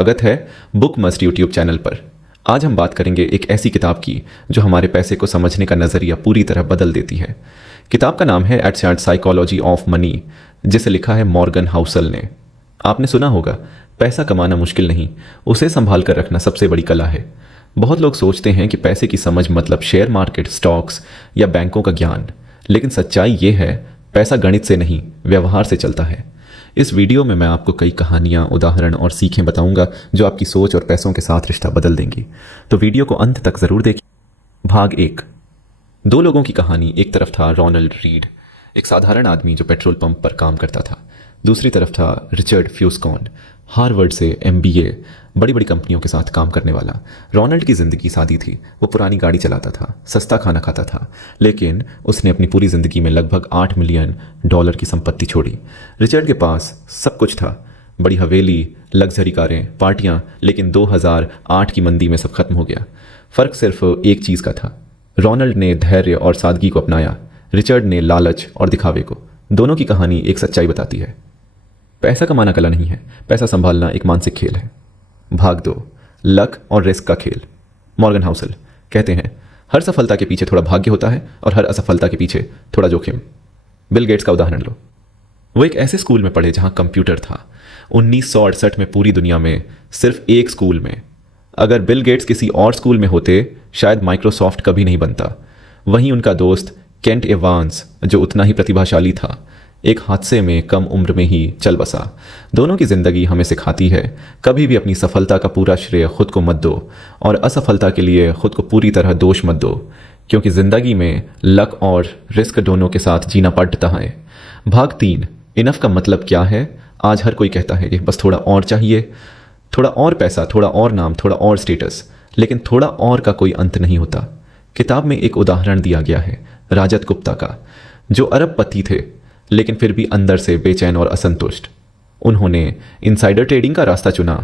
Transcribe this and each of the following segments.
स्वागत है book must YouTube channel पर। आज हम बात करेंगे एक ऐसी किताब की जो हमारे पैसे को समझने का नज़रिया पूरी तरह बदल देती है। किताब का नाम है एडवांस्ड साइकोलॉजी ऑफ मनी, जिसे लिखा है मॉर्गन हाउसल ने। आपने सुना होगा, पैसा कमाना मुश्किल नहीं, उसे संभाल कर रखना सबसे बड़ी कला है। बहुत लोग सोचते हैं कि पैसे की समझ मतलब शेयर मार्केट, स्टॉक्स या बैंकों का ज्ञान, लेकिन सच्चाई ये है, पैसा गणित से नहीं, व्यवहार से चलता है। इस वीडियो में मैं आपको कई कहानियां, उदाहरण और सीखें बताऊंगा जो आपकी सोच और पैसों के साथ रिश्ता बदल देंगी। तो वीडियो को अंत तक ज़रूर देखिए। भाग 1। दो लोगों की कहानी। एक तरफ था रोनाल्ड रीड, एक साधारण आदमी जो पेट्रोल पंप पर काम करता था। दूसरी तरफ था रिचर्ड फ्यूस्कॉन, हार्वर्ड से MBA, बड़ी बड़ी कंपनियों के साथ काम करने वाला। रोनाल्ड की ज़िंदगी सादी थी। वो पुरानी गाड़ी चलाता था, सस्ता खाना खाता था, लेकिन उसने अपनी पूरी ज़िंदगी में लगभग $8 मिलियन की संपत्ति छोड़ी। रिचर्ड के पास सब कुछ था, बड़ी हवेली, लग्जरी कारें, पार्टियां, लेकिन 2008 की मंदी में सब खत्म हो गया। फ़र्क सिर्फ एक चीज़ का था। रोनाल्ड ने धैर्य और सादगी को अपनाया, रिचर्ड ने लालच और दिखावे को। दोनों की कहानी एक सच्चाई बताती है। पैसा कमाना कला नहीं है, पैसा संभालना एक मानसिक खेल है। भाग 2। लक और रिस्क का खेल। मॉर्गन हाउसल कहते हैं, हर सफलता के पीछे थोड़ा भाग्य होता है और हर असफलता के पीछे थोड़ा जोखिम। बिल गेट्स का उदाहरण लो। वो एक ऐसे स्कूल में पढ़े जहां कंप्यूटर था। 1968 में पूरी दुनिया में सिर्फ एक स्कूल में। अगर बिल गेट्स किसी और स्कूल में होते, शायद माइक्रोसॉफ्ट कभी नहीं बनता। वहीं उनका दोस्त केंट एवांस, जो उतना ही प्रतिभाशाली था, एक हादसे में कम उम्र में ही चल बसा। दोनों की ज़िंदगी हमें सिखाती है, कभी भी अपनी सफलता का पूरा श्रेय खुद को मत दो और असफलता के लिए खुद को पूरी तरह दोष मत दो, क्योंकि ज़िंदगी में लक और रिस्क दोनों के साथ जीना पड़ता है। भाग 3। इनफ का मतलब क्या है। आज हर कोई कहता है कि बस थोड़ा और चाहिए, थोड़ा और पैसा, थोड़ा और नाम, थोड़ा और स्टेटस, लेकिन थोड़ा और का कोई अंत नहीं होता। किताब में एक उदाहरण दिया गया है राजत गुप्ता का, जो अरबपति थे लेकिन फिर भी अंदर से बेचैन और असंतुष्ट। उन्होंने इनसाइडर ट्रेडिंग का रास्ता चुना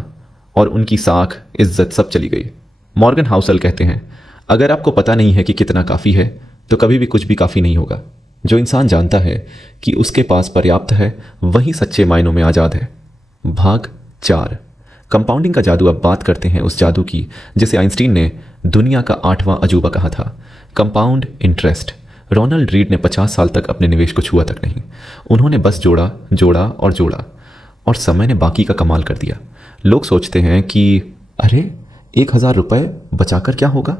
और उनकी साख, इज्जत सब चली गई। मॉर्गन हाउसल कहते हैं, अगर आपको पता नहीं है कि कितना काफ़ी है, तो कभी भी कुछ भी काफ़ी नहीं होगा। जो इंसान जानता है कि उसके पास पर्याप्त है, वही सच्चे मायनों में आज़ाद है। भाग 4। कंपाउंडिंग का जादू। अब बात करते हैं उस जादू की जिसे आइंस्टीन ने दुनिया का 8वां अजूबा कहा था, कंपाउंड इंटरेस्ट। रोनाल्ड रीड ने 50 साल तक अपने निवेश को छुआ तक नहीं। उन्होंने बस जोड़ा, जोड़ा और जोड़ा, और समय ने बाकी का कमाल कर दिया। लोग सोचते हैं कि अरे 1000 रुपये बचाकर क्या होगा,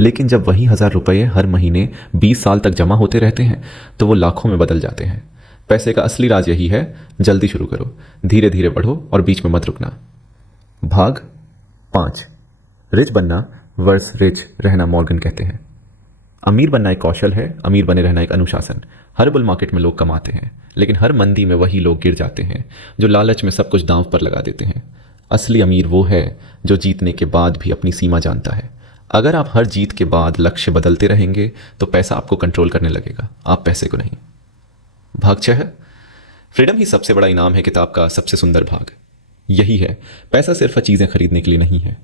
लेकिन जब वही 1000 रुपये हर महीने 20 साल तक जमा होते रहते हैं तो वो लाखों में बदल जाते हैं। पैसे का असली राज यही है, जल्दी शुरू करो, धीरे धीरे बढ़ो और बीच में मत रुकना। भाग 5। रिच बनना वर्स रिच रहना। मॉर्गन कहते हैं, अमीर बनना एक कौशल है, अमीर बने रहना एक अनुशासन। हर बुल मार्केट में लोग कमाते हैं, लेकिन हर मंदी में वही लोग गिर जाते हैं जो लालच में सब कुछ दांव पर लगा देते हैं। असली अमीर वो है जो जीतने के बाद भी अपनी सीमा जानता है। अगर आप हर जीत के बाद लक्ष्य बदलते रहेंगे तो पैसा आपको कंट्रोल करने लगेगा, आप पैसे को नहीं। भाग 6। फ्रीडम ही सबसे बड़ा इनाम है। किताब का सबसे सुंदर भाग यही है। पैसा सिर्फ चीज़ें खरीदने के लिए नहीं है,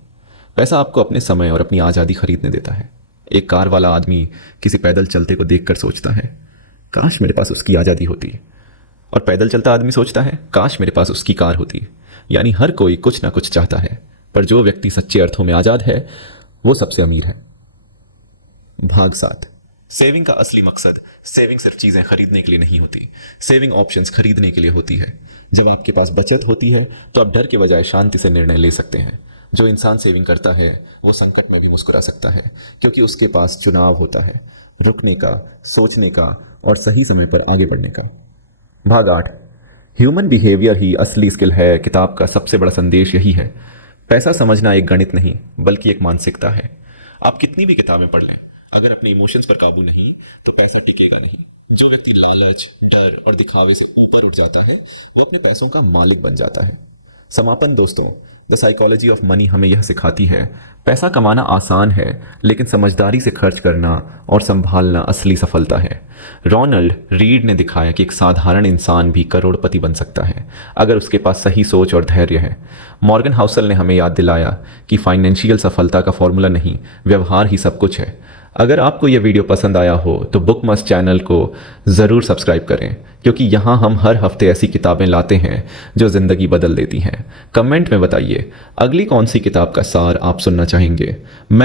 पैसा आपको अपने समय और अपनी आज़ादी खरीदने देता है। एक कार वाला आदमी किसी पैदल चलते को देखकर सोचता है, काश मेरे पास उसकी आज़ादी होती, और पैदल चलता आदमी सोचता है, काश मेरे पास उसकी कार होती। यानी हर कोई कुछ ना कुछ चाहता है, पर जो व्यक्ति सच्चे अर्थों में आज़ाद है वो सबसे अमीर है। भाग 7। सेविंग का असली मकसद। सेविंग सिर्फ चीज़ें खरीदने के लिए नहीं होती, सेविंग ऑप्शंस खरीदने के लिए होती है। जब आपके पास बचत होती है तो आप डर के बजाय शांति से निर्णय ले सकते हैं। जो इंसान सेविंग करता है वो संकट में भी मुस्कुरा सकता है, क्योंकि उसके पास चुनाव होता है, रुकने का, सोचने का और सही समय पर आगे बढ़ने का। भाग 8। ह्यूमन बिहेवियर ही असली स्किल है। किताब का सबसे बड़ा संदेश यही है, पैसा समझना एक गणित नहीं बल्कि एक मानसिकता है। आप कितनी भी किताबें पढ़ लें, अगर अपने इमोशंस पर काबू नहीं तो पैसा टिकेगा नहीं। जो व्यक्ति लालच, डर और दिखावे से ऊपर उठ जाता है वो अपने पैसों का मालिक बन जाता है। समापन दोस्तों, द साइकोलॉजी ऑफ मनी हमें यह सिखाती है, पैसा कमाना आसान है, लेकिन समझदारी से खर्च करना और संभालना असली सफलता है। रोनाल्ड रीड ने दिखाया कि एक साधारण इंसान भी करोड़पति बन सकता है अगर उसके पास सही सोच और धैर्य है। मॉर्गन हाउसल ने हमें याद दिलाया कि फाइनेंशियल सफलता का फॉर्मूला नहीं, व्यवहार ही सब कुछ है। अगर आपको यह वीडियो पसंद आया हो तो बुक मस्ट चैनल को ज़रूर सब्सक्राइब करें, क्योंकि यहाँ हम हर हफ्ते ऐसी किताबें लाते हैं जो ज़िंदगी बदल देती हैं। कमेंट में बताइए अगली कौन सी किताब का सार आप सुनना चाहेंगे। मैं